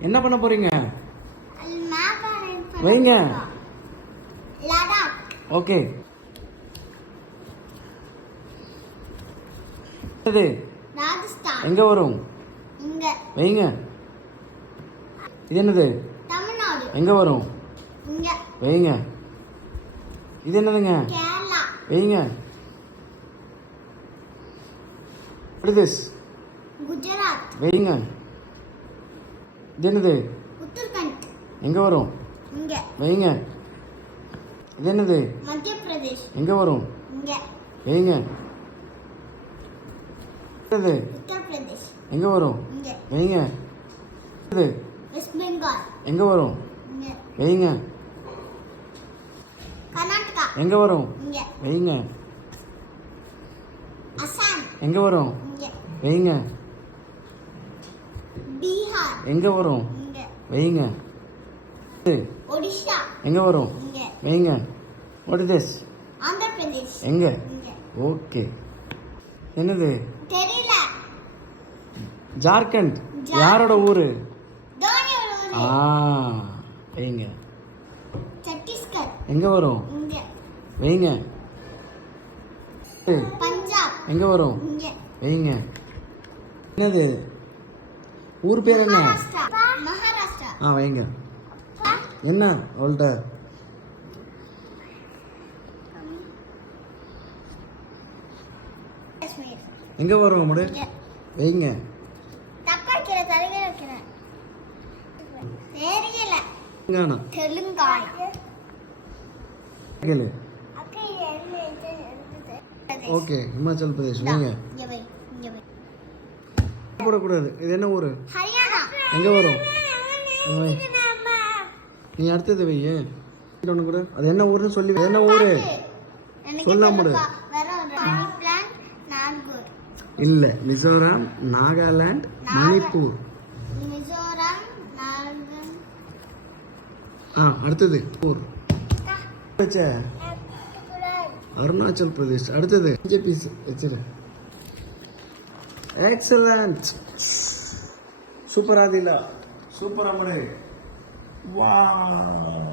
என்ன பண்ண போறீங்க? வைங்க. ஓகே. இது ராஜஸ்தான். எங்க வரும்? இங்க. வைங்க. இது என்னது? தமிழ்நாடு. எங்க வரும்? இங்க. வைங்க. இது என்னதுங்க? கேரளா. வைங்க. What is this? குஜராத். வைங்க. இது என்னது? உத்தரகண்ட். எங்க வரும்? இங்க. வைங்க. இது என்னது? மத்திய பிரதேஷ். எங்க வரும்? இங்க. வைங்க. இது உத்தர பிரதேஷ். எங்க வரும்? இங்க. வைங்க. இது வெஸ்ட் பெங்கால். எங்க வரும்? இங்க. வைங்க. கர்நாடகா. எங்க வரும்? இங்க. வைங்க. அசாம். எங்க வரும்? இங்க. வைங்க. பீகார். எங்க வரும்? இங்க. வைங்க. இது ஒடிஷா. எங்க வரும்? இங்க. வைங்க. What is this? Andhra Pradesh. எங்க? இங்க. ஓகே. என்னது? தெரியல. ஜார்க்கண்ட். யாரோட ஊரு? தோனியோட ஊரு. வைங்க. சத்தீஸ்கர். எங்க வரும்? இங்க. வைங்க. இது பஞ்சாப். எங்க வரும்? இங்க. வைங்க. என்னது? ஊர் பேர் என்ன? மகாராஷ்டிரா. மகாராஷ்டிரா. வைங்க. என்ன அவள்கிட்ட? காஷ்மீர். எங்க வரும் முடு? இங்க. வைங்க. தப்பா வைக்கிற தலையில வைக்கிறேன். தெரியல. தெலுங்கானா. தெலுங்கானா. கேளு. அக்கா இது என்ன இது? ஓகே. ஹிமாச்சல் பிரதேஷ். வைங்க. இங்க வை. இங்க வை. போடக்கூடாது. இது என்ன ஊரு? ஹரியானா. எங்க வரும்? வை. நீ அடுத்தது வை. ஒன்று கூட அது என்ன ஊருன்னு சொல்லி. அது என்ன ஊரு? சொல்லாம முடு. வேற ஒரு மணிப்ளான் நாகூர். இல்ல. மிசோரம், நாகாலாந்து, மணிப்பூர். மிசோரம், நாகாலாந்து. அடுத்தது ஊர். அருணாச்சல் பிரதேஷ். அடுத்தது பிஜேபி வச்சிரு. எக்ஸலண்ட். சூப்பர் ஆதிலா. சூப்பரா முடி. வா.